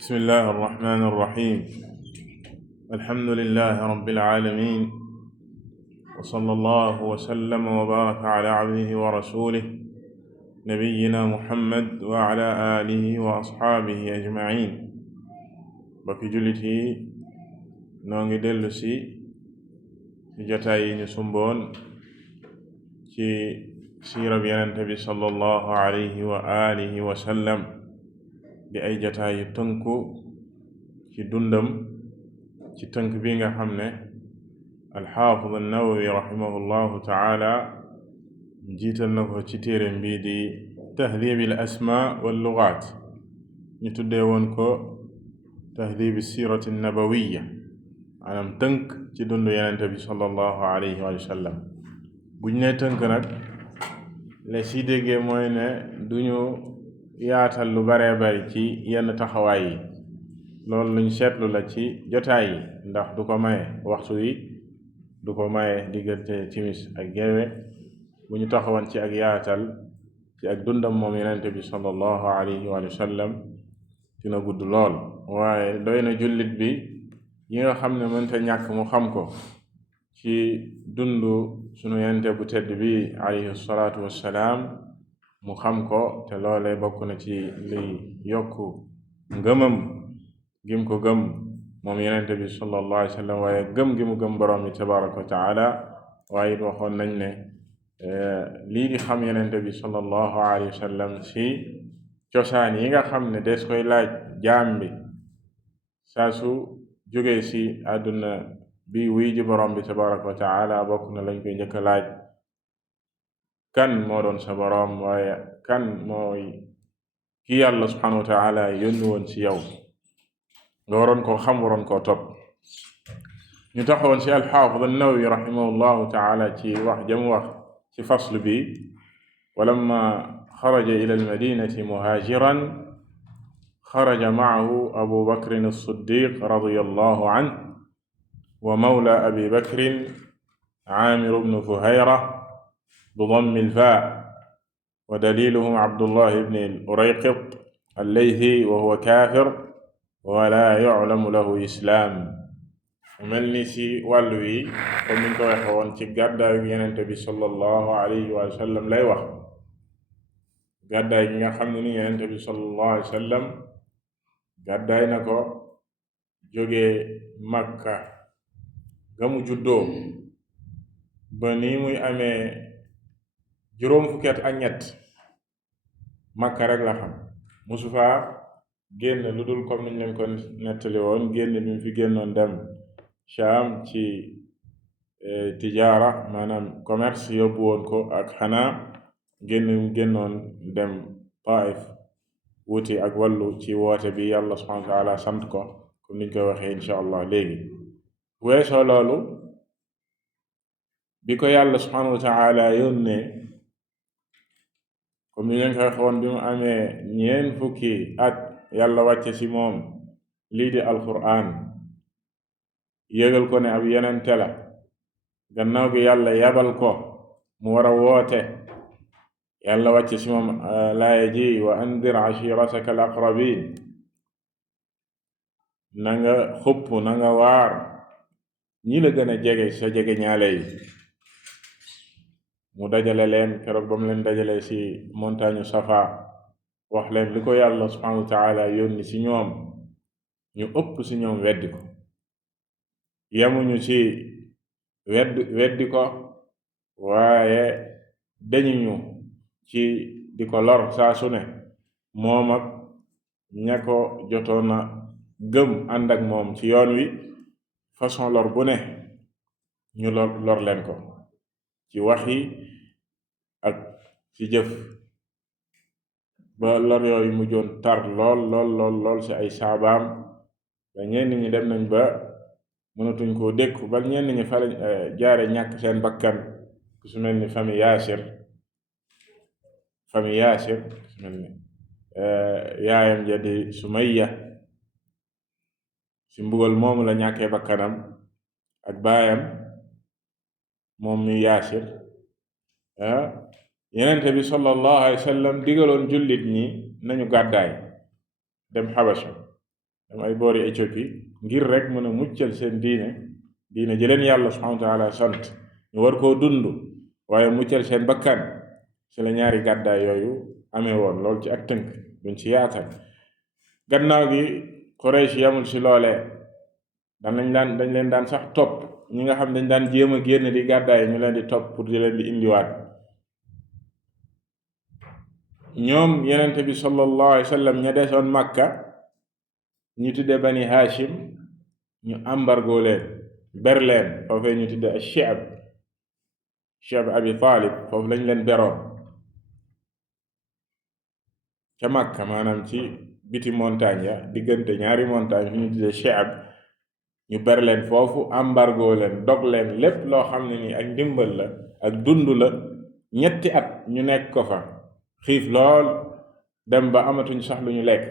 bismillahi arrahmani irrahim alhamdulilahi rabbilalamin wa sallallahu wa sallama wa baraka ala abdihi wa rasulih nabiyina muhammad wa ala alihi wa asxaabihi ajmain. bokki jullit yi noo ngi dellu ci jotaay yi ñu sumboon ci siirab Yonent bi sallallahu alayhi wa alihi wa sallam di ay jotaay yu tënku ci dundam ci tënk bi nga xam ne alxaafid an-Nawawi rahimahullahu taala jiital na ko ci téereem bii di tahdib al asma wal lugaat ñu tuddee woon ko tahdib siirati nabawiya, maanaam tënk ci dundu Yonent bi sallallahu alayhi wa sallam. buñ ne tënk nag la si déggee mooy ne duñu yaatal lu baree bari ci yenn taxawaay yi. loolu luñ seetlu la ci jotaay yi, ndax du ko maye waxtu yi, du ko maye diggante timis ak geewe bu ñu taxawoon ci ak yaatal ci ak dundam moom Yonent bi sallallahu alayhi wa sallam dina gudd lool. waaye doy na jullit bi yi nga xam ne mënta ñàkk mu xam ko ci dundu sunu Yonent bu tedd bi alayhi salaatu wassalaam mu xam ko, te loole bokk na ci liy yokku ngëmam gim ko gëm moom Yonent bi sallallahu alayhi wa sallam, waaye gëm gi mu gëm borom bi tabaraka wa taala. waaye it waxoon nañ ne lii di xam Yonent bi sallallahu alayhi wa sallam ci cosaan yi nga xam ne des koy laaj jaam bi saa su jógee ci àdduna bi wuy ji borom bi tabaraka wa taala. bokk na lañ koy njëkk a laaj, kan moo doon sa boroom, waaye kan mooy ki yàlla subhanahu wa taala yónni woon ci yow, nga waroon koo xam, waroon koo topp. ñu taxawoon ci alxaafid an-Nawawi rahimahullahu taala ci wax jëm wax ci fasl bi, walamma xaraja ila almadinati muhaajiran xaraja maahu abu bakrin as-siddiq radiyallahu anhu wa mawla abi bakrin aamir bnu fuhayra بضم الفاء، ودليله عبد الله بن الأريقط الليثي وهو كافر ولا يعلم له إسلام. mel ni ci wàllu wi comme niñ ko waxe woon ci gàddaayu Yonent bi sallallahu alayhi wa sallam lay wax. gàddaay gi nga xam ne ni Yonent bi sallallahu alayhi wa sallam gàddaay na ko jógee Makka ga mu juddoo ba ni muy amee juróom fukki at ak ñett. Makka rek la xam, musu faa génn lu dul comme niñ leen ko nettali woon génn bi mu fi génnoon dem Shaam ci tijaara, maanaam commerce yóbbu woon ko, ak xanaa génnoon dem Taif wuti ak wàllu ci woote bi yàlla subhanahu wa taala sant ko, comme niñ koy waxee insha allah léegi. weesoo loolu, bi ko yàlla subhanahu wa taala yónnee, comme ni leen ko waxoon, bi mu amee ñeent fukki at yàlla wàcce ci moom lii di alquran, yëgal ko ne ab yonente la. gannaaw gi yàlla yabal ko mu war a woote, yàlla wàcce ci moom laaya ji wa andir ashirataka al aqrabin, na nga xupp, na nga waar ñi la gën a jege, sa jege ñaale yi. mu dajale leen keroog ba mu leen dajale ci montagne Safa, wax leen li ko yàlla subhanahu wa taala yónni ci ñoom. ñu ëpp ci ñoom weddi ko, yemuñu ci weddi ko, waaye dañuñu ci di ko lor saa su ne, moom ak ña ko jotoon a gëm ànd ak moom ci yoon wi. façon lor bu ne ñu lor leen ko ci wax yi ak ci jëf, ba lor yooyu mujjoon tar lool ci ay saabaam, ba ñenn ñi dem nañ ba mënatuñ koo dékku, ba ñenn ñi fa jaare ñàkk seen bakkan. ku su mel ni famille Yaasir su mel ni yaayam ja di Sumayya, ci mbugal moomu la ñàkkee bakkanam, ak baayam moom mi Yaasir. Yonent bi sallallahu alayhi wa sallam digaloon jullit ñi nañu gàddaay dem Xabasa, dem ay boori Éthiopie ngir rek mën a muccal seen diine jëleen yàlla subhanahu wa taala sant ñu war koo dund waaye muccal seen bakkan ci la ñaari gàddaay yooyu amee woon loolu ci ak tënk duñ ci yaatal. gannaaw gi Quraysh yamul ci loolee dañ leen daan sax topp ñi nga xam dañ daan jéem a génn di gàddaay ñu leen di topp pour di leen di indiwaat. ñoom yenente bi sallallahu alayhi wa sallam ña desoon Makka ñu tudde bani Hashim ñu embargo leen ber leen foofee ñu tudde Shi'b Abi Talib foofu lañ leen beroon ca Makka maanaam ci biti montagne ya diggante ñaari montagne fi ñu tudde Shi'b ñu ber leen foofu embargo leen dog leen lépp loo xam ne ni ak ndimbal la ak dund la 3 at ñu nekk ko fa xiif lool dem ba amatuñ sax lu ñu lekk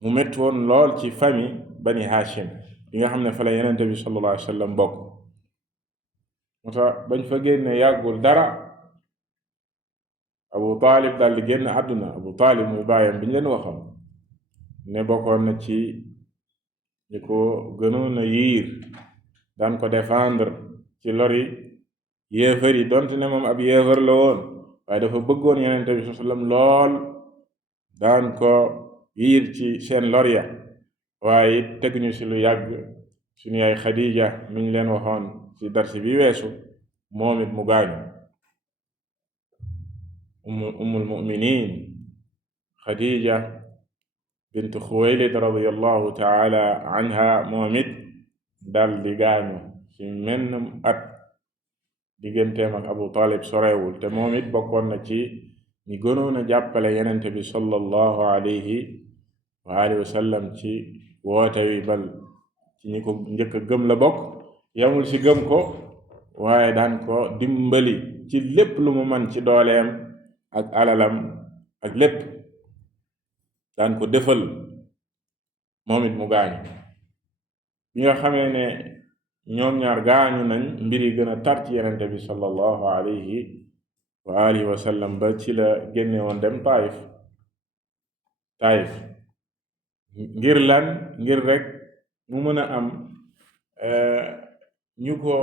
mu métti woon lool ci famille bani Hashim yi nga xam ne fa la yenente bi sallallahu alayhi wa sallam bokk. moo tax bañ fa génne yàggul dara Abu Talib daal di génn àdduna. Abu Talib muy bàyyam bi ñu leen waxoon ne bokkoon na ci ñi ko gënoon a yiir daan ko défendre ci lori yéefar yi donte ne moom ab yéefar la woon waaye dafa bëggoon yenente bi sallallahu alayhi wa sallam lool daan ko yiir ci seen lor ya waaye it teguñu ci lu yàgg suñu yaay Khadija mi ñu leen waxoon ci darsi bi weesu moom it mu gaañu. ummul mu'minin Khadija bint Xuwaylid radiyallahu taala anha moom it dal di gaañu ci menn at digganteem ak Abu Talib sorewul te moom it bokkoon na ci ñi gënoon a jàppale yenente bi sallallahu alayhi wa alihi wa sallam ci woote wi bal ci ñi ko njëkk a gëm la bokk. yamul ci gëm ko waaye daan ko dimbali ci lépp lu mu man ci dooleem ak alalam ak lépp daan ko defal. moom it mu gaañu bi nga xamee ne ñoom ñaar gaañu nañ mbir yi gën a tar ci yenente bi sallallahu alayhi wa alihi wa sallam ba ci la génne woon dem Taayif ngir lan ngir rek mu mën a am ñu ko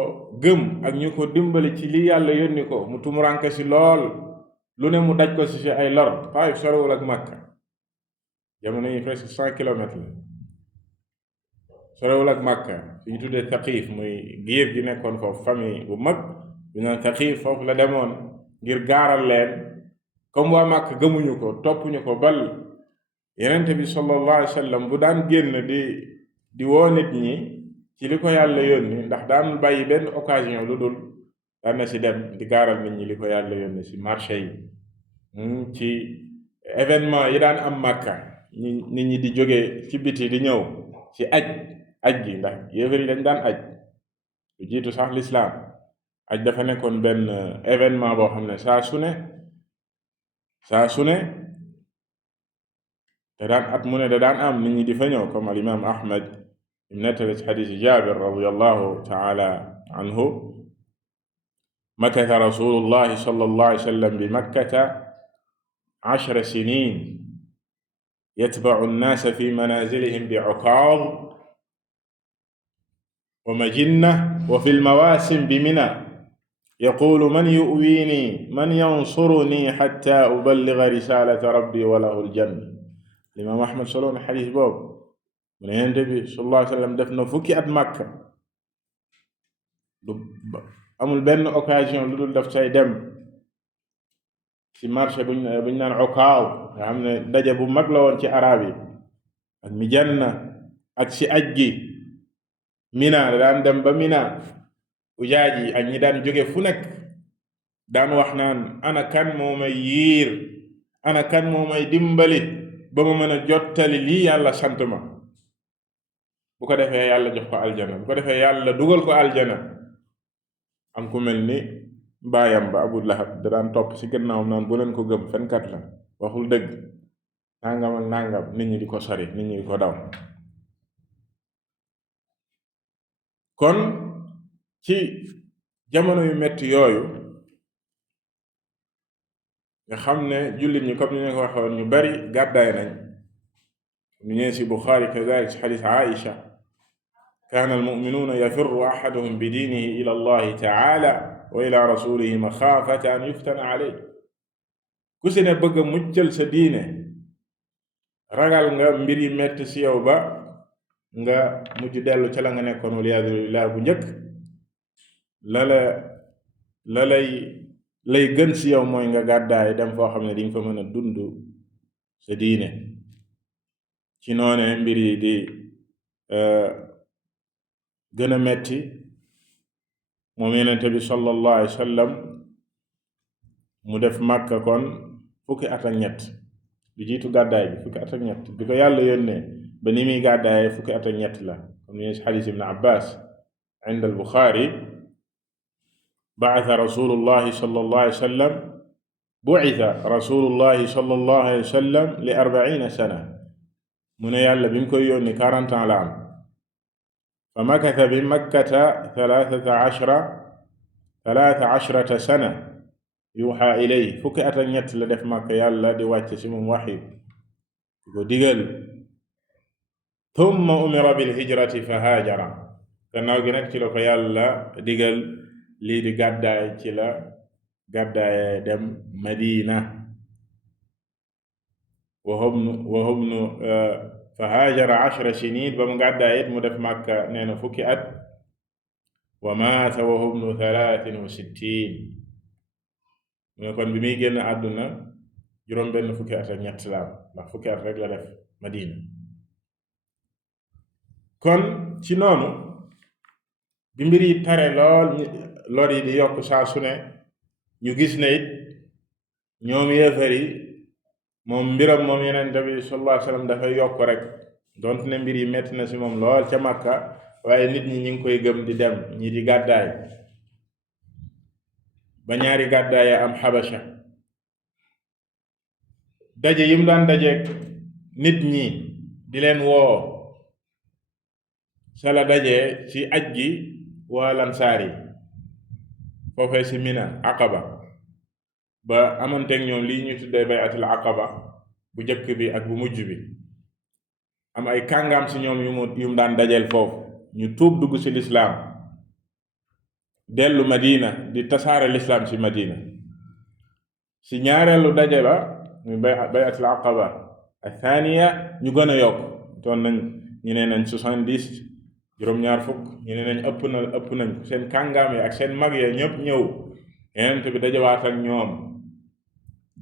gëm ak ñu ko dimbali ci li yàlla yónni ko. mu tumuranke ci lool lu ne mu daj ko ci ay lor. Taayif sorewul ak Makka jamono yi presque 100 kilomètres la. sorewul ak Makka fi ñu tuddee Thaqif muy giir gi nekkoon foofu famille bu mag bi naan Thaqif foofu la demoon ngir gaaral leen comme waa Makka gëmuñu ko toppuñu ko bal yenente bi sallallahu alayhi wa sallam bu daan génn di woo nit ñi ci li ko yàlla yónni ndax daan bàyyi benn occasion lu dul daan na ci dem di gaaral nit ñi li ko yàlla yónni ci marché yi ci événement yi daan am Makka nit ñi di jóge ci biti di ñëw ci aj gi ndax yéefar yi dañ daan aj lu jiitu sax lislaam aj dafa nekkoon benn événement boo xam ne saa su ne te daan at mu ne da daan am nit ñi di fa ñëw comme al imam Ahmad nettali ci xadiis Jaabir radiyallahu taala anhu makatha rasulullahi sallallahu alayhi wa sallam bi makkata 10 sinin yatba'u an-naasa fi manazilihim bi ukaad wa majinna wa fi al-mawaasim bi Mina yaqulu man yu'wiini man yansuruni xatta uballiga risalata rabbi wa lahu aljanna. Imaam Ahmad solo na xadiis boobu mu ne Yonent bi sallallahu alayhi wa sallam def na fukki at Makka amul benn occasion lu dul daf say dem ci marché buñ naan Ukaaw nga xam ne daje bu mag la woon ci arab yi ak Mijanna ak ci aj gi Mina daan dem ba Mina ujaaj yi ak ñi daan jóge fu nekk daan wax naan ana kan moo may yiir ana kan moo may dimbali ba ma mën a jottali lii yàlla sant ma bu ko defee yàlla jox ko aljana bu ko defee yàlla dugal ko aljana. am ku mel ni baayam ba Abu Lahab da daan topp ci gannaawam naan bu leen ko gëm fenkat la waxul dëgg nangam ak nangam nit ñi di ko sori nit ñi di ko daw. kon ci jamono yu metti yooyu nga xam ne jullit ñi comme ni ñu ko waxoon ñu bari gàddaay nañ mu ñëwee ci Buxaari kazalik ci xadiis Aïcha kaana almuminuuna yafirru axaduhum bi diinihi ila allahi taala wa ila rasulihi maxaafata an yuftana aley ku si ne bëgg a muccal sa diine ragal nga mbir yi metti ci yow ba nga mujj dellu ca la nga nekkoon waliyaadu billah bu njëkk la lay gën ci yow mooy nga gàddaay dem foo xam ne di nga fa mën a dund sa diine ci noone mbir yi di gën a metti moom Yonent bi sallallahu alayhi wa sallam mu def Makka kon fukki at ak ñett lu jiitu gàddaay bi fukki at ak ñett bi ko yàlla yónnee ba ni muy gàddaayee fukki at ak ñett la comme ni ci xadiis Ibn Abbas inda al-Buxaari ba'atha rasulullahi sallallahu alayhi wa sallam bu'itha rasulullahi sallallahu alayhi wa sallam li 40 sana mu ne yàlla bi mu koy yónni 40 ans la am fa makatha bi makkata 13 sana yuuxa ilay fukki at ak ñett la def Makka yàlla di wàcc ci moom waxyu di ko digal thumma umira bil hijrati fa haajara gannaaw gi nag ci la ko yàlla digal lii di gàddaay ci la gàddaaye dem Madina wa hubnu fa haajara 10 sinin ba mu gàddaay it mu def Makka nee na fukki at wa maata wa hubnu 63 mu ne kon bi muy génn àdduna juróom benn fukki at ak ñett la am ndax fukki at rek la def Madina kon ci noonu bi mbir yi tare lool lor yi di yokk saa su ne ñu gis ne it ñoom yéefar yi moom mbiram moom Yonent bi sallallahu alayhi wa sallam dafay yokk rek donte ne mbir yi metti na ci moom lool ca Makka waaye nit ñi ñu ngi koy gëm di dem ñi di gàddaay ba ñaari gàddaay am Xabasha daje yim daan dajeek nit ñi di leen woo sala daje ci aj gi waa Lansaar yi foofee ci Mina Aqaba ba amanteeg ñoom lii ñu tuddee bayatul Aqaba bu njëkk bi ak bu mujj bi am ay kàngaam ci ñoom yu mu daan dajeel foofu ñu tuub dugg ci lislaam dellu Madina di tasaare lislaam ci Madina ci ñaareelu daje ba muy bayatul Aqaba athaniya ñu gën a yokk doon nañ ñu ne nañ 70 juróom-ñaar fukk ñu ne nañ ëpp nañ seen kàngaam yi ak seen mag ya ñëpp ñëw Yonent bi dajawaat ak ñoom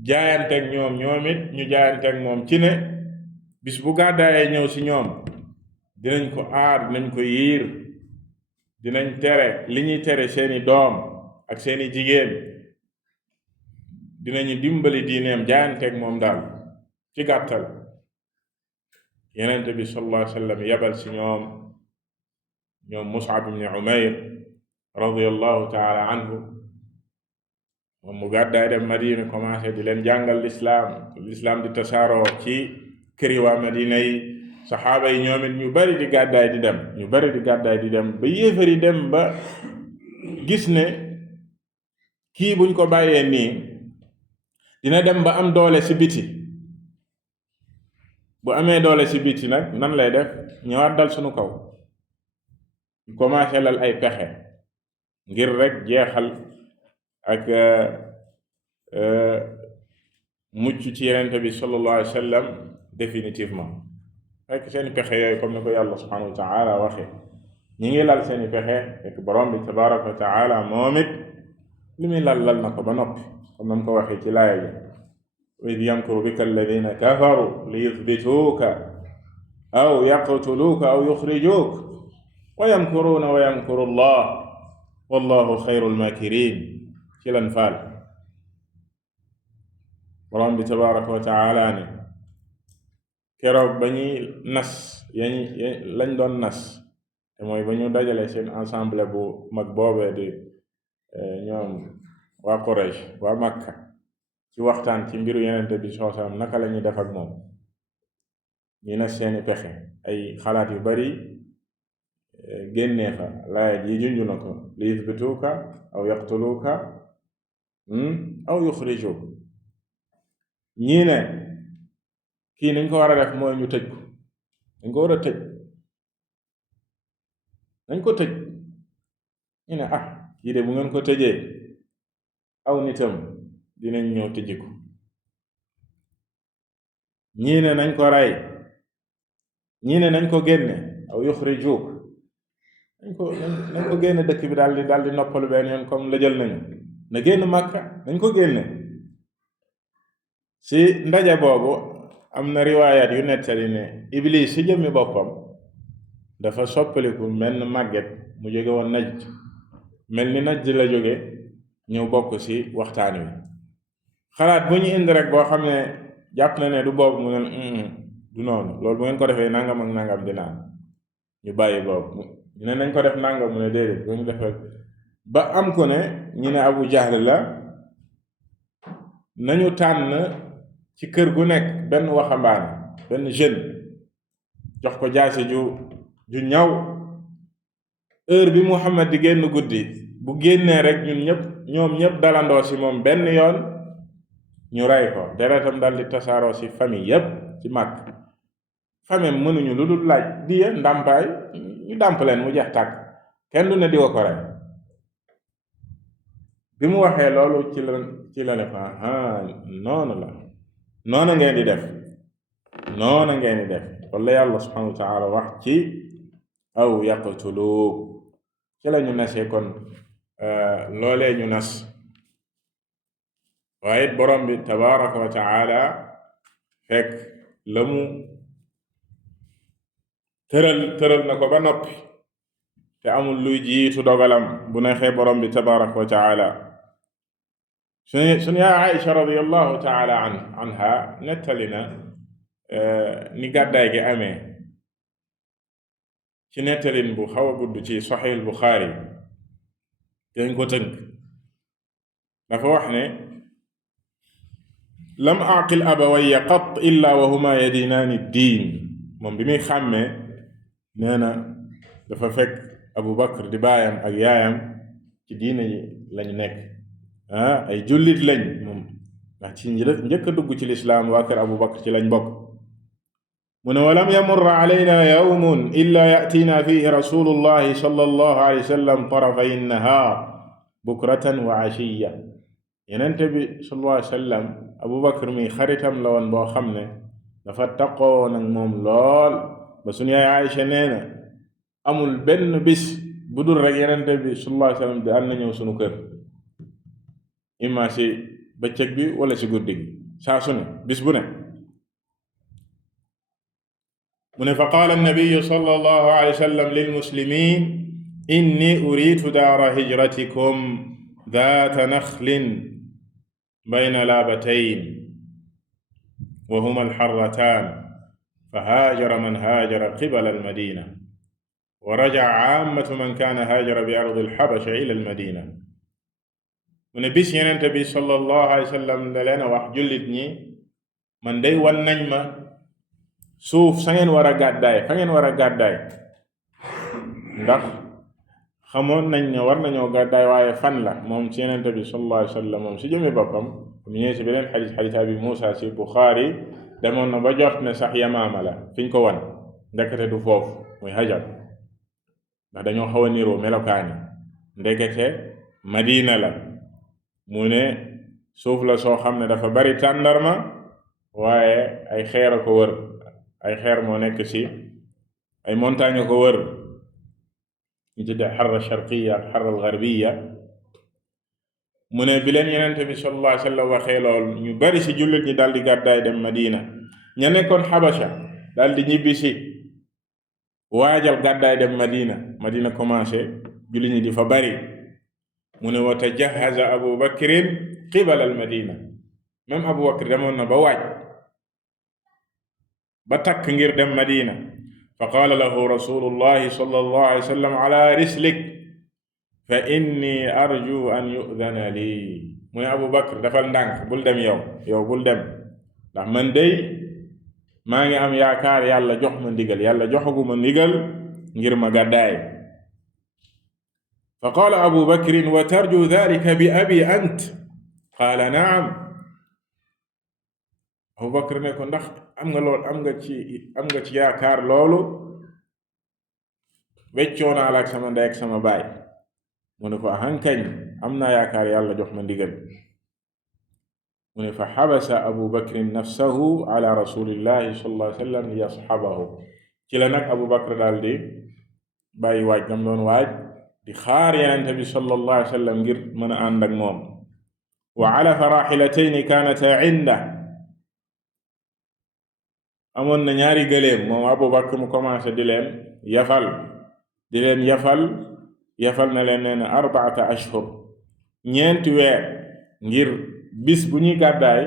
jaayanteeg ñoom it ñu jaayanteeg moom ci ne bis bu gàddaayee ñëw ci ñoom dinañ ko aar dinañ ko yiir dinañ tere li ñuy tere seeni doom ak seeni jigéen dinañu dimbali diineem jaayanteeg moom daal ci gàttal Yonent bi sallallahu alayhi wa sallam yabal ci ñoom Mus'ab ibn Umayr radiyallahu taala anhu moom mu gàddaay dem Madina commencé di leen jàngal lislaam di tasaaroo ci këri waa Madina yi saxaaba yi ñoom it ñu bari di gàddaay di dem ba yéefar yi dem ba gis ne kii buñ ko bàyyee nii dina dem ba am doole ci biti bu amee doole ci biti nag nan lay def ñëwaat dal sunu kaw commencé lal ay pexe ngir rek jeexal ak mucc ci Yonent bi sallallahu alayhi wa sallam définitivement fekk seeni pexe yooyu comme ni ko yàlla subhanahu wa taala waxe ñi ngi lal seeni pexe fekk borom bi tabaraka wa taala moom it li muy lal na ko ba noppi comme nam ko waxe ci laaya bi wa id yamkuru bika alladina kafaru li yuthbituuka aw yaqtuluuka aw yuxrijuuk wa yamkuruuna wa yamkuru allah wallahu xayrul makirin ci lan faal borom bi tabaraka wa taala ne keroog ba ñuy nas lañ doon nas te mooy ba ñu dajale seen ensemble bu mag boobee di ñoom waa Quraysh waa Makka ci waxtaan ci mbiru Yonent bi sallallahu alayhi wasallam naka la ñuy def ak moom ñu nas seeni pexe ay xalaat yu bari génnee fa laaya ji junju na ko li yuthbituuka aw yaqtuluuka aw yuxrijuuk ñii ne kii niñ ko war a def mooy ñu tëj ko dañ ko war a tëj, dañ ko tëj. ñu ne kii de bu ngeen ko tëjee aw nitam dinañ ñëw tëji ko. ñii ne nañ ko rey, ñii ne nañ ko génne, aw yuxrijuuk, nañ ko génne dëkk bi daal di noppalu benn yoon, comme la jël nañu na génn Makka, nañ ko génne. si ndaje boobu am na riwaayaat yu nettali ne Iblis si jëmmi boppam dafa soppaliku menn màgget mu jóge woon Najd, mel ni Najd la jóge ñëw bokk ci waxtaan wi. xalaat bu ñu indi rek boo xam ne jàpp na ne du boobu, mu ne du noonu, loolu bu ngeen ko defee nangam ak nangam dina am. ñu bàyyi boobu, ñu ne nañ ko def nangam, mu ne déedéet bu ñu defee ba am ko ne ñu ne Abu Jahl la, nañu tànn ci kër gu nekk benn waxambaane, benn jeune, jox ko jaasi ju ñaw. heure bi Muhammad di génn guddi, bu génnee rek ñoom ñëpp dalandoo ci moom benn yoon, ñu rey ko, deretam dal di tasaaroo ci famille yépp ci Makka. famille mënuñu lu dul laaj diya, ndàmpaay, ñu dàmp leen mu jeex tàkk, kenn du ne diwa ko rey. bi mu waxee loolu ci la ne ko noonu ngeen di def, wala yàlla subhanahu wa taala wax ci aw yaqtuluuk. ci la ñu nasee kon loolee ñu nas. waaye borom bi tabaraka wa taala fekk la mu tëral na ko ba noppi, te amul luy jiitu dogalam bu neexee borom bi tabaraka wa taala. suñu yaa Aïcha radiyallahu taala anha nettali na ni gàddaay gi amee ci nettalin bu xaw a gudd ci Sahih Bukhari, dañ ko tënk. dafa wax ne lam aqil abawayya qat illa wa huma yadinaani diin. moom bi muy xàmmee nee na dafa fekk Abu Bakr di baayam ak yaayam ci diina yi lañ nekk, ay jullit lañ. moom ndax ci njëkk a dugg ci lislaam waa kër Abu Bakr ci lañ bokk. mu ne walam yamurra alayna yawmun illa ya'tina fihi rasulullahi sallallahu alayhi wa sallam tarafay nahaar bukratan wa ashiya. yenente bi sallallahu alayhi wa sallam Abu Bakr mi xaritam la woon boo xam ne dafa taqoo nag moom lool, ba suñu yaay Aïcha nee na amul benn bis bu dul rek yenente bi sallallahu alayhi wa sallam daan na ñëw sunu kër, imma si bëccëg bi wala si guddi gi, saa su ne, bis bu ne. mu ne fa qaala annabiyu sallallahu alayhi wa sallam lilmuslimin inni uriitu daara hijratikum daata naxlin bayna laabatayn wa huma alxarrataan fa haajara man haajara qibala almadina wa rajaca caamatu man kaana haajara bi ardi alxabasha ila almadina. mu ne bis Yonent bi sallallahu alayhi wa sallam da leen a wax jullit ñi, man day wan nañ ma suuf sa ngeen war a gàddaay, fa ngeen war a gàddaay, ndax xamoon nañ ne war nañoo gàddaay, waaye fan la. moom ci Yonent bi sallallahu alayhi wa sallam moom si jëmee boppam, mu ñëwee si beneen xadis Abi Muusa si Buxaari, demoon na ba jot ne sax Yamaama la fiñ ko wan, ndekete du foofu, muy Hajar, ndax dañoo xaw a niroo melokaani. ndekete Madina la. mu ne suuf la soo xam ne dafa bari tàndarma, waaye ay xeer a ko wër, ay xeer moo nekk ci ay montagne ko wër, ñu tudde xarra sharqiya ak xarra algarbiya. mu ne bi leen Yonent bi sallallahu alayhi wa sallam waxee lool, ñu bari ci jullit ñi daal di gàddaay dem Madina. ña nekkoon Xabasha daal di ñibbi si waajal gàddaay dem Madina commencé jullit ñi di fa bari. mu ne wa tajahaza Abu Bakrin qibala al Madina, même Abu Bakr demoon na ba waaj ba takk ngir dem Madina. fa qaala lahu rasulullahi sallallahu alayhi wa sallam ala rislik fa inni arju an yu'dana lii. mu ne Abu Bakr dafal ndànk, bul dem yow bul dem, ndax man day maa ngi am yaakaar yàlla jox ma ndigal, yàlla joxaguma ndigal ngir ma gàddaay. fa qaala Abu Bakrin wa tarju dhalika bi abi ant qaala naam. Abu Bakr ne ko ndax am nga ci yaakaar loolu weccoo naa la ak sama ndey ak sama baay mu ne ko ahankañ am naa yaakaar yàlla jox ma ndigal mu ne fa xabasa Abu Bakrin nafsahu ala rasulillahi sallallahu alayhi wa sallam li yasxabahu ci la nag Abu Bakr daal di bàyyi waaj gam doon waaj di xaar Yonent bi sallallahu alayhi wa sallam ngir mën a ànd ak moom wa alafa raxilatayni kaanata inda amoon na ñaari gëléem moom Abu Bakr mu commencé di leen yafal na leen nee na 4 ashhur ñeenti weer ngir bis bu ñuy gàddaay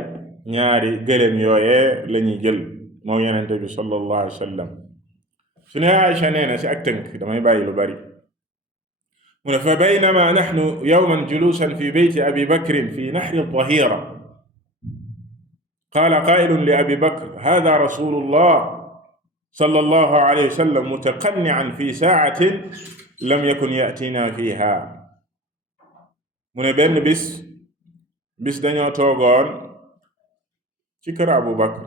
ñaari gëléem yooyee la ñuy jël moom Yonent bi sallallahu alayhi wa sallam su ne Aïcha nee na si ak tënk damay bàyyi lu bari mu ne fa baynama naxnu yawman juluusan fi beyti abi bakrin fi naxri dahira qaala qaa'ilun li abi bakr haadaa rasuulullah sallallahu alayhi wa sallam mutaqanni'an fi saacatin lam yakun ya'tinaa fiihaa mu ne benn bis dañoo toogoon ci kër Abu Bakr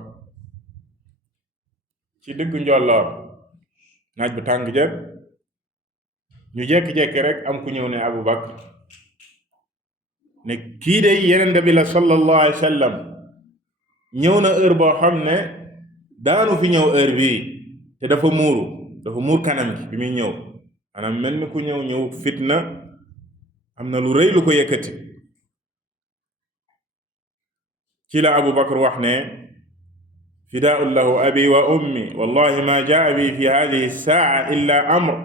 ci diggu njolloor naaj bu tàng jër ñu jekki-jekki rek am ku ñëw ne Abu Bakr ne kii de Yonent bi la sallallahu alayhi wa sallam ñëw na heure boo xam ne daanu fi ñëw heure bii te dafa muur kanam gi bi muy ñëw maanaam mel ni ku ñëw fitna am na lu rëy lu ko yëkkati ci la Abu Bakr wax ne fidaa'un lahu abi wa ummi wallahi ma jaa bi fi hadihi saa'a illa amr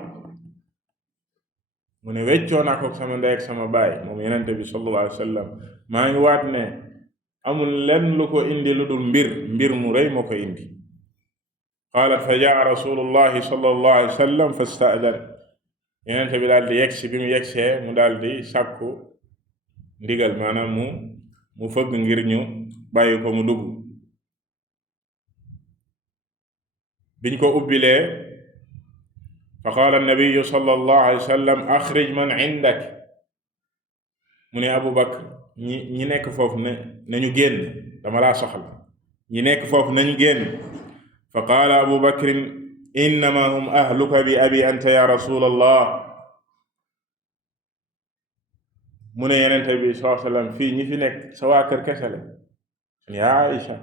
mu ne weccoo naa ko sama ndey ak sama baay moom Yonent bi sallallahu alayhi wa sallam maa ngi waat ne amul lenn lu ko indi lu dul mbir mu rëy moo ko indi qaalat fa jaa rasulullahi sallallahu alayhi wa sallam fasta'dan Yonent bi daal di yegsi bi mu yegsee mu daal di sàkku ndigal maanaam mu fëgg ngir ñu bàyyi ko mu dugg biñ ko ubbilee fa qaala annabiyu sallallahu alayhi wa sallam axrij man indak mu ne Abu Bakr ñi nekk foofu nañu génn dama laa soxla ñi nekk foofu nañu génn fa qaala Abu Bakrin innama hum ahluka bi abi anta ya rasulallah mu ne Yonent bi sallallahu alayhi wa sallam fii ñi fi nekk sa waa kër kese la yaa Aïcha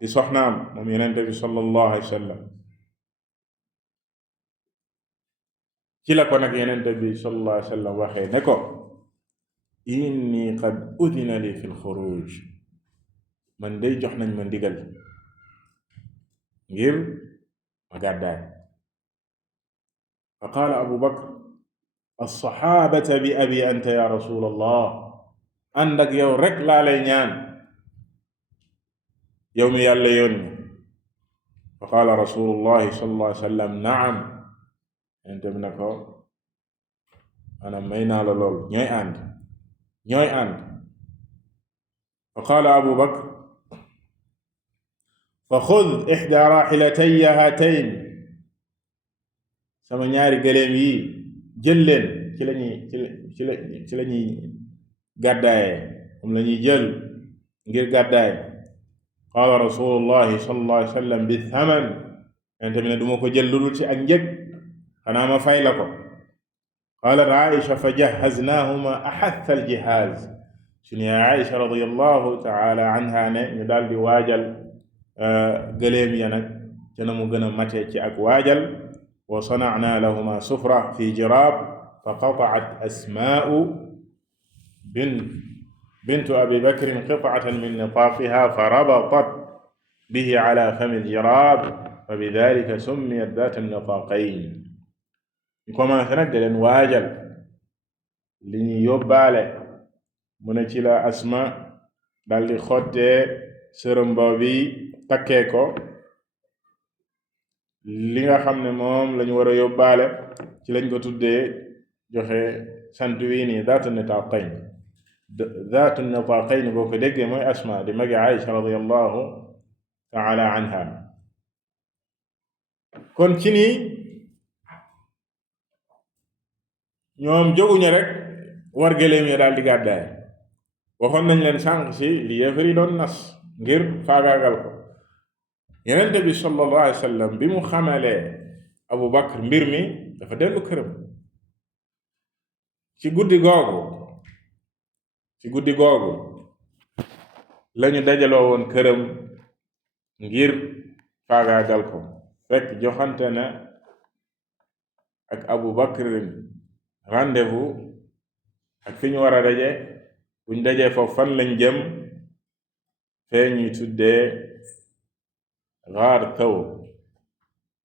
di soxnaam moom Yonent bi sallallahu alayhi wa sallam ci la ko nag Yonent bi sallallahu alayhi wa sallam waxee ne ko inni qad udina li fi lxuruj man day jox nañ ma ndigal ngir ma gàddaay fa qaala Abu Bakr alsaxaabata bi abi anta ya rasul allah ànd ak yow rek laa lay ñaan yow mi yàlla yónni fa qaala rasulullahi sallallahu alayhi wa sallam naam ente bi na ko maanaam may naa la lool ñooy ànd fa qaala Abu Bakr fa xud ixda raxilataya haatayn sama ñaari gëléem yi jël leen ci lañuy gàddaaye moom la ñuy jël ngir gàddaay qaala rasulullahi sallallahu alayhi wa sallam bi thaman ente bi ne duma ko jël lu dul ci ak njëg xanaa ma fay la ko qaalat Aïcha fa jahaznaahuma axath aljihaaz suñu Aïcha radiyallahu taala anha ne ñu daal di waajal gëléem ya nag ca na mu gën a mate ci ak waajal wa sana'naa lahuma sufra fi jiraab fa qata'at asmaa'u bintu abi bakrin qit'atan min nitaaqiha fa rabatat bihi ala fami aljiraab fa bidaalika summiyat daata nitaaqayn ñu commencé nag di leen waajal li ñu yóbbaale mu ne ci la Asma daldi xottee sërëmba bi takkee ko li nga xam ne moom lañu war a yóbbaale ci lañ ko tuddee joxe sant wii nii daatu nitaaqayn boo ko déggee mooy Asma di magi Aïcha radiyallahu taala anha kon ci nii ñoom jóguñu rek war gëléem ya daal di gàddaay waxoon nañ leen sànq si li yéefar yi doon nas ngir faagaagal ko. Yonent bi sallallahu alayhi wa sallam bi mu xamalee Abu Bakr mbir mi dafa dellu këram ci guddi googu lañu dajaloo woon këram ngir faagaagal ko, fekk joxante na ak Abu Bakr rendez-vous ak fi ñu war a daje. buñ dajee foofu fan lañ jëm? fee ñuy tuddee gaar Thawr.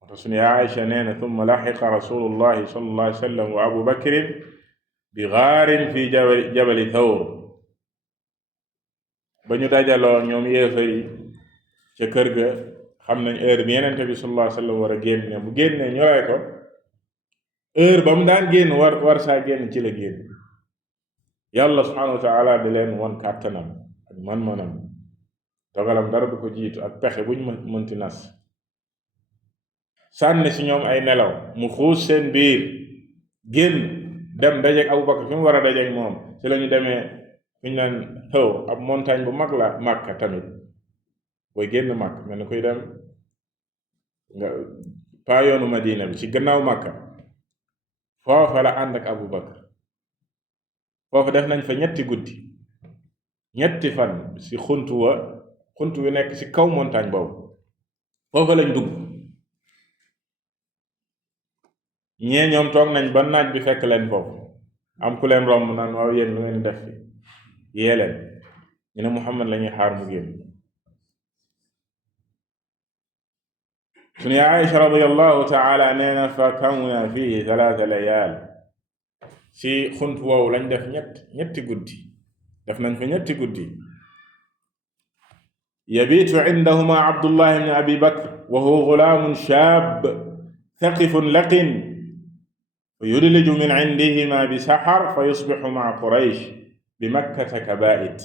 wata sunu Aïcha nee na thumma laxiqa rasulullahi sallallahu alayhi wa sallam wa Abu Bakrin bi gaarin fi jabali Thawr. ba ñu dajaloo ñoom yéefar yi ca kër ga, xam nañ heure bi Yonent bi sallallahu alayhi wa sallam war a génne, bu génnee ñu ray ko. heure ba mu daan génn war saa génn ci la génn. yàlla subhanahu wa taala di leen won kàttanam ak man-manam, dogalam dara du ko jiitu, ak pexe buñ mënti nas. sànni si ñoom ay nelaw, mu xuus seen biir génn dem dajeeg Abu Bakar fi mu war a dajeeg moom. ci la ñu demee fi ñu naan xëw ab montagne bu mag la Màkka. tamit booy génn Màkka mel ni koy dem nga paa yoonu Madina bi ci gannaaw Màkka, foofa la ànd ak Abu Bakar. foofu def nañ fa ñetti fan ci xuntu wi nekk ci kaw montagne boobu. foofa lañ dugg. ñee ñoom toog nañ ba naaj bi fekk leen foofu, am ku leen romb naan waaw yéen lu ngeen def fi, yee leen. ñu ne Muhammad lañuy xaar mu génn. sunu Aïcha radiyallahu taala nee na fa kamuna fihi 3 layaal. ci xunt woowu lañ def ñetti guddi. def nañ fa ñetti guddi. yabiitu indahuma Abdullah ibn Abi Bakr wa huwa gulaamun shaab thaqifun laqin fa yudliju min indihima bi saxar fa yusbixu ma'a Quraysh bi makkata kabaa'id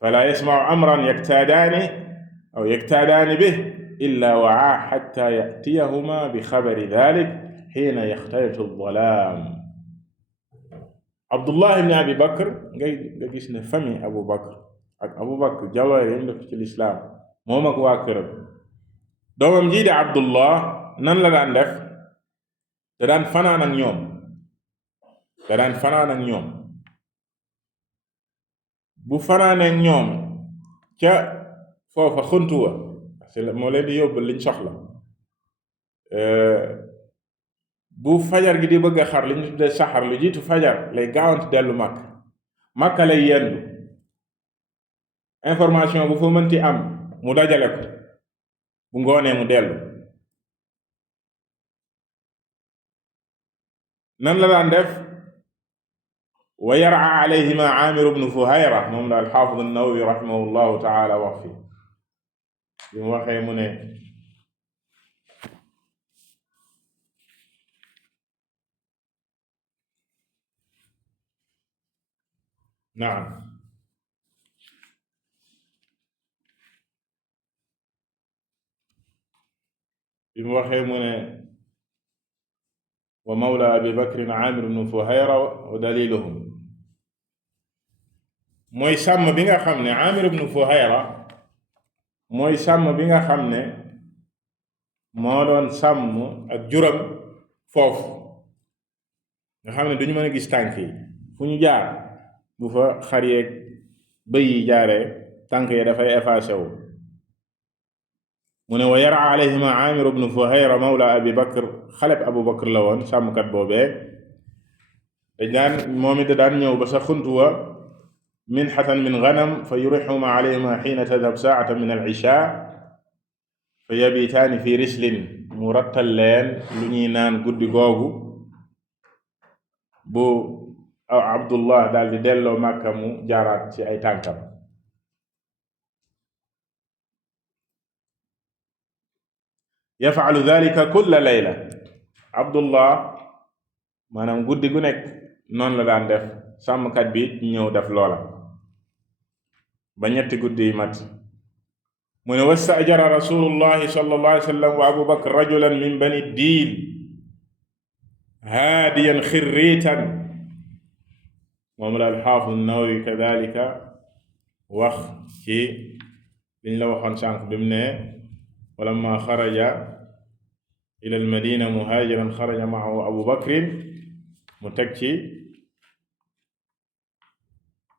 fala yasma'u amran yaktaadaani bihi illa wa'aa hatta ya'tiyahuma bi xabari dhalik hiina yaxtalitu ad-dalaam. Abdullah ibn Abi Bakr nga gis ne famille Abu Bakr jaloore yam def ci lislaam, moom ak waa këram. doomam jii de Abdullah nan la daan def? da daan fanaan ak ñoom. bu fanaanee ak ñoom ca foofa xuntuwa moo leen di yóbbu liñ soxla. bu fajar gi di bëgg a xar li ñu tuddee saxar, lu jiitu fajar lay gaawantu dellu Makka lay yendu. information bu fa mënti am mu dajale ko, bu ngoonee mu dellu. nan la daan def? wa yar'a alayhima Aamir ibn Fuhayra, moom la al-Haafid an-Nawawi rahimahullahu taala wax fi bi mu waxee mu ne naam wa mawla Abi Bakrin Aamir ibn Fuhayra wa daliluhum, mooy sàmm bi nga xam ne Aamir ibn Fuhayra mooy sàmm bi nga xam ne moo doon sàmm ak juram foofu, nga xam ne duñu mën a gis tànk yi fu ñu jaar. bu fa xar yeeg bëy yi jaaree tànk yi dafay effacé wu. mu ne wa yara alayhima Aamir ibn Fuhayra mawla Abi Bakr, xaleb Abu Bakr la woon, sàmmkat boobee. moom it daan ñëw ba sa xuntuwa minxatan min ganam fa yurixuma alayhima xiina tadhab saatan min al-ishaa fa yabitaani fi rislin, mu rattal leen lu ñuy naan guddi googu. bu Abdullah daal di delloo Màkka mu jaaraat ci ay tànkam. yafaalu dalika kulla layla. Abdullah maanaam guddi gu nekk noonu la daan def, sàmmkat bi ñëw def loola ba ñetti guddi yi mat. mu ne wastajara rasulullahi sallallahu alayhi wa sallam wa Abu Bakr rajulan min bani diil haadiyan xirriitan. moom la al-Haafid an-Nawawi kadalika wax ci liñ la waxoon sànq bi mu ne walamma xaraja ila almadina muhaajiran xaraja maahu abu bakrin mu teg ci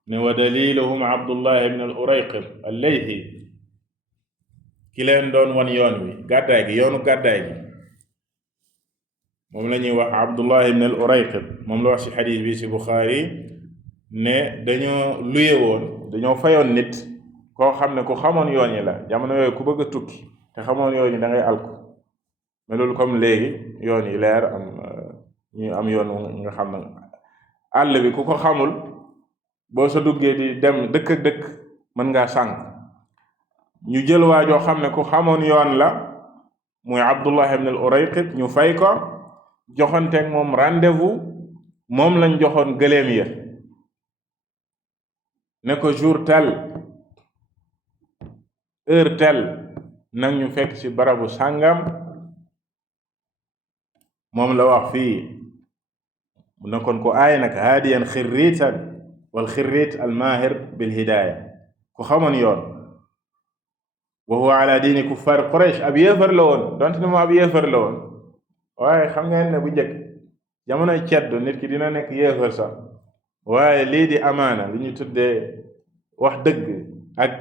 ne wa daliluhum abdullah ibn al urayqir allayhi ki leen doon wan yoon wi gàddaay gi yoonu gàddaay gi moom la ñuy wax abdullah ibn al urayqir moom la wax ci xadiis bi ci buxaari ne dañoo luye woon dañoo fayoon nit koo xam ne ku xamoon yoon yi la jamono yooyu ku bëgg a tukki te xamoon yoon yi da ngay alku mais loolu comme léegi yoon yi leer ñu am yoon nga xam ne àll bi ku ko xamul boo sa duggee di dem dëkk ak dëkk mën ngaa sànk ñu jël waa joo xam ne ku xamoon yoon la muy abdullah ibn al urayqit ñu fay ko joxanteeg moom rendez-vous moom lañ joxoon gëléem ya ne ko jour tel heure tel nag ñu fekk ci barabu sàngam moom la wax fii mu nekkoon ko aay nag haadiyan xirriitan wal xirriit al maahir bil hidaaya ku xamoon yoon wa huwa ala diini kuffaar Quraysh ab yéefar la woon donte ne moom ab yéefar la woon waaye xam ngeen ne bu njëkk jamonoy ceddu nit ki dina nekk yéefar sax waaye lii di amaana li ñu tuddee wax dëgg ak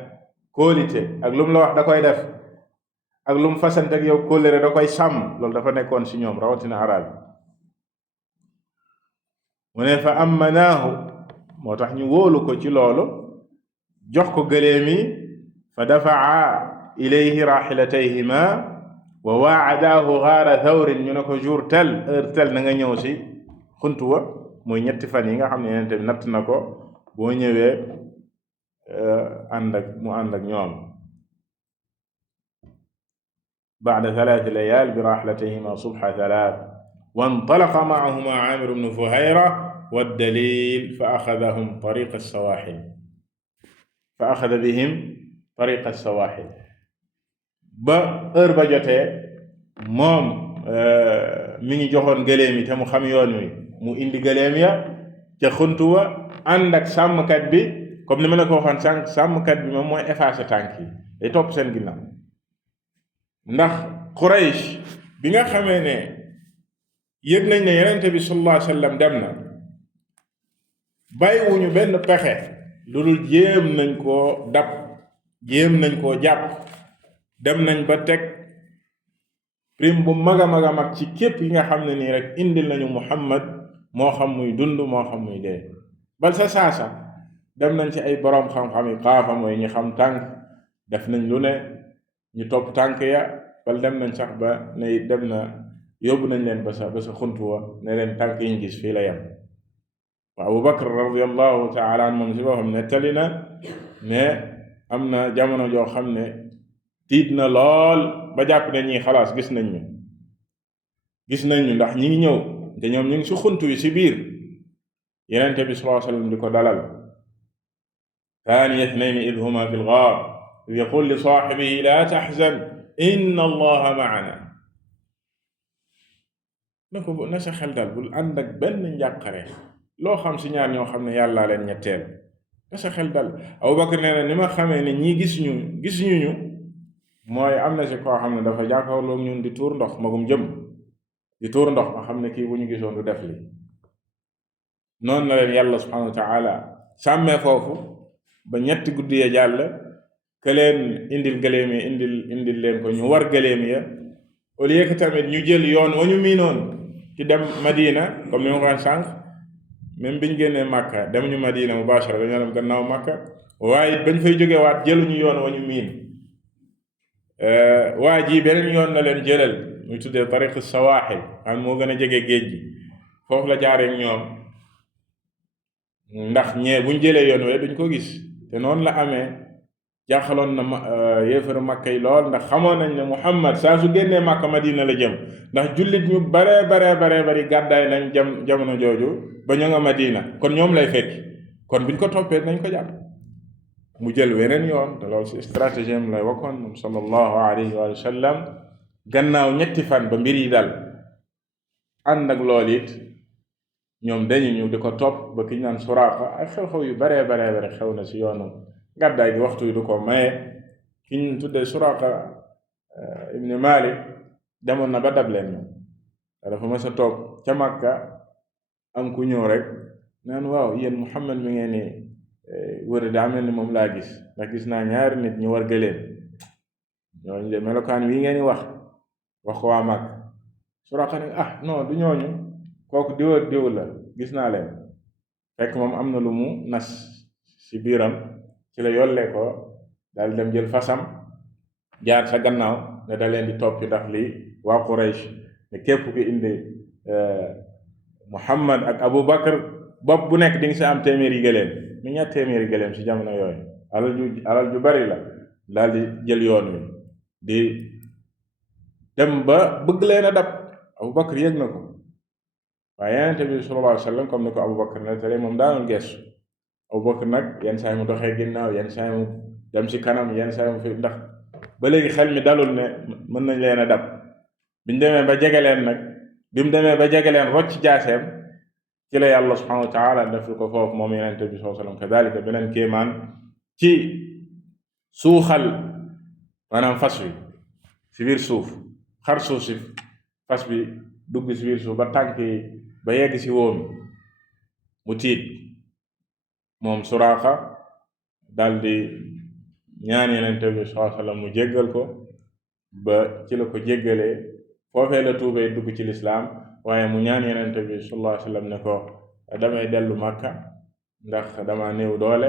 kóolite ak lu mu la wax da koy def ak lu mu fasante ak yow kóllëre da koy sàmm loolu dafa nekkoon ci ñoom rawatina arab mu ne fa ammanaahu moo tax ñu wóolu ko ci loolu jox ko gëléem yi fa dafaa ilayhi raxilatayhima wa waacadaahu gaara thawrin ñu ne ko jour tel heure tel na nga ñëw si xuntuwa muy ñetti fan yi nga xam ne Yonent bi natt na ko boo ñëwee ànd ak ñoom bacda thalaati layaal bi raxilatayhima subxa thalaat wantalaqa macahuma Aamir bnu Fuhayra waddaliil fa axadahum tariqa sawaaxil fa axada bihim tariqa sawaaxil ba heure ba jotee moom mi ngi joxoon gëléem yi te mu xam yoon wi mu indi gëléem ya ca xuntuwa ànd ak sàmmkat bi comme ni ma la ko waxoon sànq sàmmkat bi moom mooy effacer tànk yi day topp seen ginnaaw ndax Quraysh bi nga xamee ne yëg nañ ne Yonent bi sallallahu alayhi wa sallam dem na bàyyiwuñu benn pexe lu dul jéem nañ koo dab jéem nañ koo jàpp dem nañ ba teg prime bu mag a mag a mag ci képp yi nga xam ne nii rek indil nañu Muhammad moo xam muy dund moo xam muy dee bal sa saasa dem nañ ci ay boroom xam-xam yi xaafa mooy ñi xam tànk def nañ lu ne ñu topp tànk ya bal dem nañ sax ba ne dem na yóbbu nañ leen ba sa xuntuwa ne leen tànk yi ñu gis fii la yem wa Abu Bakr radiyallahu taala an moom si boppam nettali na ne am na jamono joo xam ne tiit na lool ba jàpp ne ñii xalaas gis nañ ñu ndax ñi ngi ñëw te ñoom ñu ngi si xuntu wi si biir Yonent bi sallallahu alayhi wa sallam di ko dalal thaniya ithnayni idh huma fil ghaar idh yaqulu li saahibihi la tahzan inna allaha ma'ana na sa xel dal bul ànd ak benn njàqare loo xam si ñaar ñoo xam ne yàllaa leen ñetteel na sa xel dal Abu Bakr nee na ni ma xamee ne ñii gis ñu mooy am na si koo xam ne dafa jàkkaarloog ñun di tuur ndox magum jëm di tuur ndox ma xam ne kii bu ñu gisoon du def li noonu na leen yàlla subhanahu wa taala sàmmee foofu ba ñetti guddi ya jàll ke leen indil gëléem ya indil leen ko ñu war gëléem ya au lieu que tamit ñu jël yoon wa ñu miinoon ci dem Madina comme ni ma ko waxee sànq même biñ génnee Makka dem ñu Madina mubashara dañoo dem gannaaw Makka waaye bañ fay jóge waat jëluñu yoon wa ñu miin waa ji beneen yoon na leen jëlal muy tuddee tariq sawaaxil xam moo gën a jege géej gi foofu la jaaree ñoom ndax ñee buñ jëlee yoon we duñ ko gis te noonu la amee jaaxaloon na yéefaru Makka yi lool ndax xamoon nañ ne Muhammad saa su génnee Makka Madina la jëm ndax jullit ñu bari gàddaay nañ jamono jooju ba ñu nga Madina kon ñoom lay fekk kon buñ ko toppee nañ ko jàpp mu jël weneen yoon te loolu si stratégie am lay wakkoon moom sallallahu alayhi wa sallam gannaaw ñetti fan ba mbir yi dal ànd ak lool it ñoom dañu ñu di ko topp ba ki ñu naan Suraaqa ay xew-xew yu bare xew na si yoonu gàddaay gi waxtu yi du ko maye. ki ñu tudde Suraqa ibn Malik demoon na ba dab leen moom dafa mës a toog ca Makka am ku ñëw rek naan waaw yéen Muhammad mi ngeen ni wër daa mel ni moom laa gis ndax gis naa ñaari nit ñu war gëleen ñooñu de melokaan wi ngeen wax ko waa Makka. Suraqa ne non du ñooñu kooku diw la gis naa leen fekk moom am na lu mu nas ci biiram ci la yollee ko daal dem jël fasam jaar sa gannaaw ne da leen di topp ndax lii waa Quraysh ne képp ku indi Muhammad ak Abu Bakar bopp bu nekk di nga si am téeméeri gëléem mi ñett téeméeri gëléem ci jamono yooyu alal ju bari la daal di jël yoon wi di dem ba bëgg leen a dab Abu Bakar yëg na ko waaye Yonent bi sallallahu alayhi wa sallam comme ni ko Abu Bakar ne tere moom daanul gestu Abu Bakar nag yenn saa yi mu doxee ginnaaw yenn saa yi mu dem ci kanam yenn saa yi mu fi ndax ba léegi xel mi dalul ne mën nañ leen a dab bimu demee ba jege leen rocc jaaseem ci la yàlla subhanahu wa taala def ko foofu moom Yonent bi sallallahu alayhi wa sallam kadalika beneen kéemaan ci suuxal maanaam fas wi ci biir suuf xar suuf si fas bi dugg ci biir suuf ba tànk yi ba yegg ci wóomi mu tiit moom Suraaqa daldi ñaan Yonent bi sallallahu alayhi wa sallam mu jéggal ko ba ci la ko jéggalee foofee la tuubee dugg ci lislaam waaye mu ñaan Yonent bi sallallahu alayhi wa sallam ne ko damay dellu Makka ndax dama néew doole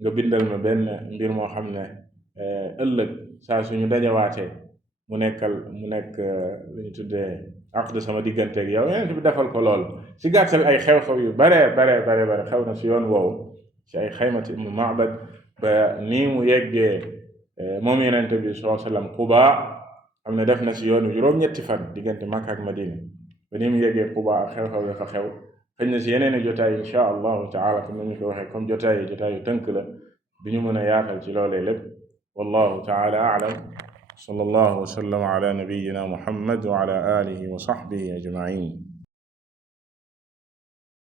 nga bindal ma benn mbir moo xam ne ëllëg saa suñu dajawaatee mu nekk lu ñu tuddee aqd sama digganteeg yow Yonent bi defal ko lool ci gàttal ay xew-xew yu bare xew na ci yoon woowu ci ay Xaymat ibn Ma'bad ba nii mu yeggee moom Yonent bi sallallahu alayhi wa sallam Quba xam ne def na ci yoonu juróom-ñetti fan diggante Makka ak Madina ba nii mu yeggee Quba ak xew-xew ya fa xew xëy na ci yeneen i jotaay insha allahu taala comme ni ñu ko waxee comme jotaay yu tënk la du ñu mën a yaatal ci loolee lépp wallahu taala a'lam sallallahu wa sallam ala nabiyyina Muhammad wa ala alihi wa sahbihi ajma'in